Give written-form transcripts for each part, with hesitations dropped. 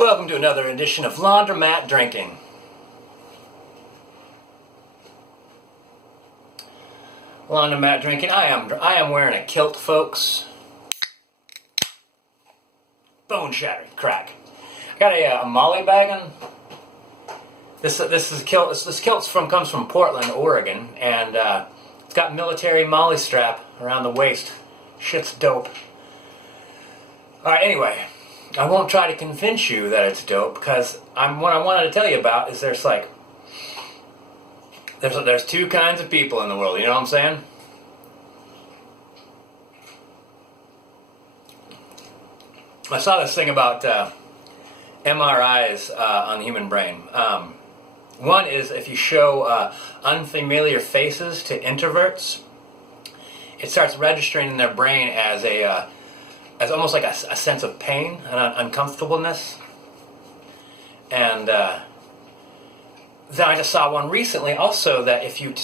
Welcome to another edition of Laundromat Drinking. Laundromat Drinking. I am wearing a kilt, folks. Bone shattering crack. I got a Molly bagging. This is a kilt. This kilt comes from Portland, Oregon, and it's got military Molly strap around the waist. Shit's dope. All right. Anyway. I won't try to convince you that it's dope because what I wanted to tell you about is there's two kinds of people in the world. You know what I'm saying? I saw this thing about MRIs on the human brain. One is if you show unfamiliar faces to introverts, it starts registering in their brain as almost like a sense of pain and uncomfortableness. And then I just saw one recently also that if you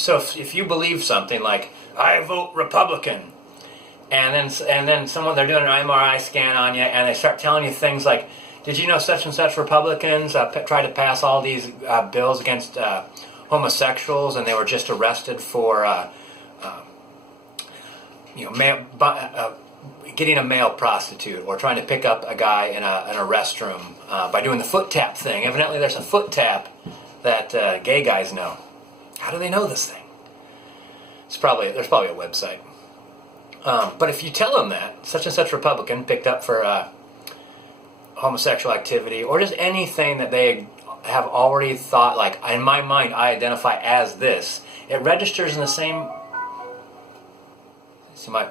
believe something like I vote Republican, and then they're doing an MRI scan on you and they start telling you things like, did you know such and such Republicans try to pass all these bills against homosexuals and they were just arrested for getting a male prostitute or trying to pick up a guy in a restroom by doing the foot tap thing. Evidently there's a foot tap that gay guys know. How do they know this thing? There's probably a website. But if you tell them that such and such Republican picked up for homosexual activity or just anything that they have already thought, like, in my mind I identify as this, it registers in the same... So I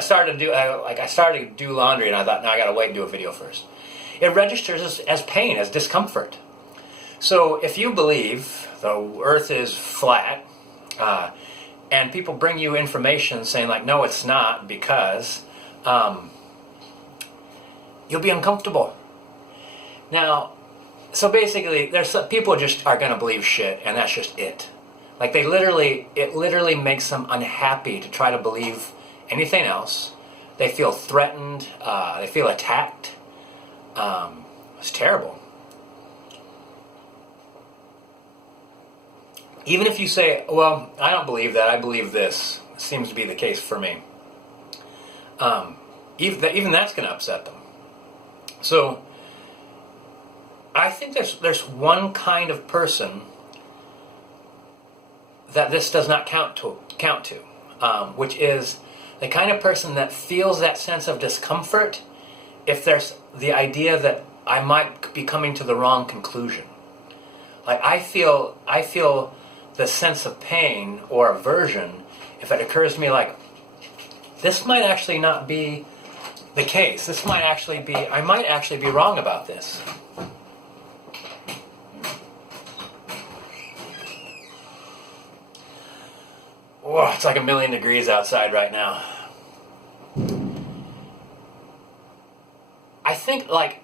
started to do laundry, and I thought, no, I gotta wait and do a video first. It registers as pain, as discomfort. So if you believe the Earth is flat, and people bring you information saying like, no, it's not, because you'll be uncomfortable. Now, so basically, people just are gonna believe shit, and that's just it. Like it literally makes them unhappy to try to believe anything else. They feel threatened. They feel attacked. It's terrible. Even if you say, well, I don't believe that, I believe this. It seems to be the case for me. Even that's going to upset them. So I think there's one kind of person that this does not count to, which is the kind of person that feels that sense of discomfort if there's the idea that I might be coming to the wrong conclusion. Like I feel the sense of pain or aversion if it occurs to me like, this might actually not be the case. I might actually be wrong about this. Oh, it's like 1,000,000 degrees outside right now. I think, like,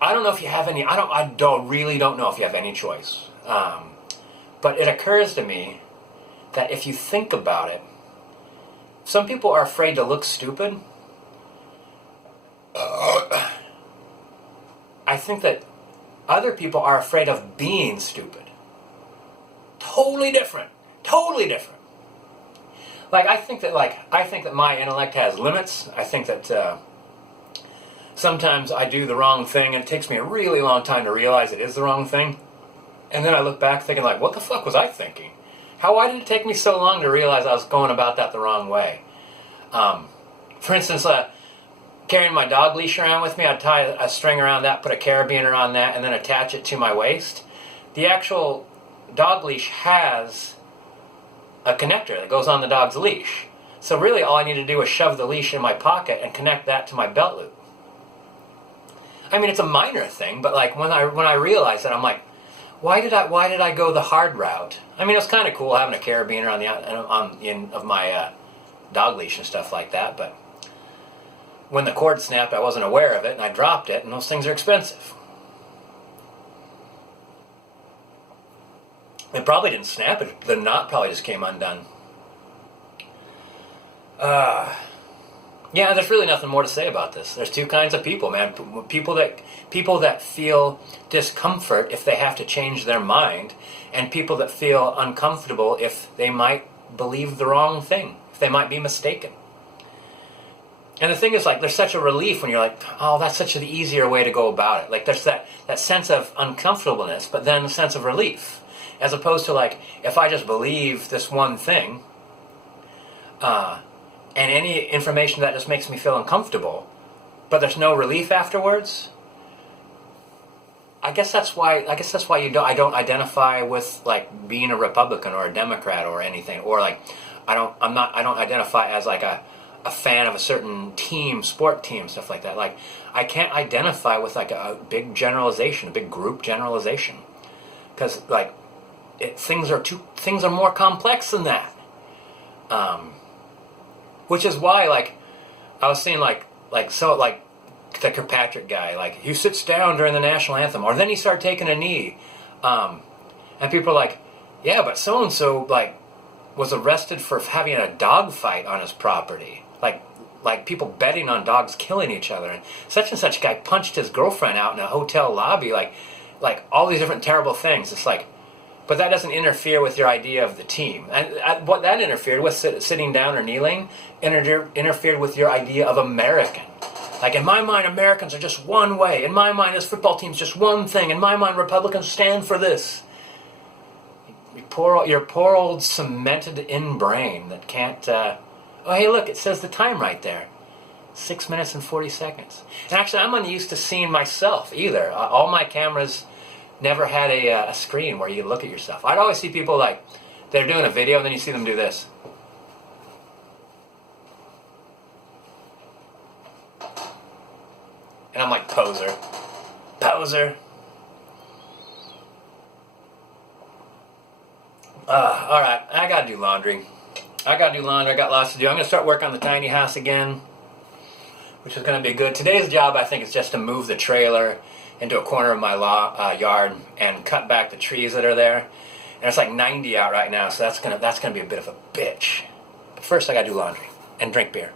I don't know if you have any, I really don't know if you have any choice. But it occurs to me that if you think about it, some people are afraid to look stupid. I think that other people are afraid of being stupid. Totally different. Totally different. Like, I think that my intellect has limits. I think that sometimes I do the wrong thing, and it takes me a really long time to realize it is the wrong thing. And then I look back thinking, like, what the fuck was I thinking? Why did it take me so long to realize I was going about that the wrong way? For instance, carrying my dog leash around with me, I'd tie a string around that, put a carabiner on that, and then attach it to my waist. The actual dog leash has a connector that goes on the dog's leash. So really all I need to do is shove the leash in my pocket and connect that to my belt loop. I mean, it's a minor thing, but like when I realized that, I'm like, why did I go the hard route? I mean, it was kind of cool having a carabiner on the end of my dog leash and stuff like that, but when the cord snapped, I wasn't aware of it, and I dropped it, and those things are expensive. It probably didn't snap. The knot probably just came undone. Yeah, there's really nothing more to say about this. There's two kinds of people, man. People that feel discomfort if they have to change their mind, and people that feel uncomfortable if they might believe the wrong thing, if they might be mistaken. And the thing is, like, there's such a relief when you're like, oh, that's such an easier way to go about it. Like, there's that sense of uncomfortableness, but then a sense of relief. As opposed to, like, if I just believe this one thing, and any information that just makes me feel uncomfortable, but there's no relief afterwards. I guess that's why I don't identify with, like, being a Republican or a Democrat or anything, or like I don't identify as like a fan of a certain team, sport team, stuff like that. Like, I can't identify with like a big generalization, a big group generalization, because like things are more complex than that. Which is why, like, I was seeing like the Kirkpatrick guy, like, he sits down during the national anthem, or then he started taking a knee, and people are like, yeah, but so and so like was arrested for having a dog fight on his property, like people betting on dogs killing each other, and such guy punched his girlfriend out in a hotel lobby, like all these different terrible things. It's like, but that doesn't interfere with your idea of the team. And what that interfered with, sitting down or kneeling, interfered with your idea of American. Like, in my mind, Americans are just one way. In my mind, this football team's just one thing. In my mind, Republicans stand for this. Your poor old cemented-in brain that can't... oh, hey, look, it says the time right there. 6 minutes and 40 seconds. And actually, I'm unused to seeing myself either. All my cameras never had a screen where you could look at yourself. I'd always see people, like, they're doing a video, and then you see them do this. And I'm like, poser. Poser. Alright, I gotta do laundry. I got lots to do. I'm gonna start work on the tiny house again, which is gonna be good. Today's job, I think, is just to move the trailer into a corner of my yard and cut back the trees that are there. And it's like 90 out right now, so that's gonna be a bit of a bitch. But first, I gotta do laundry and drink beer.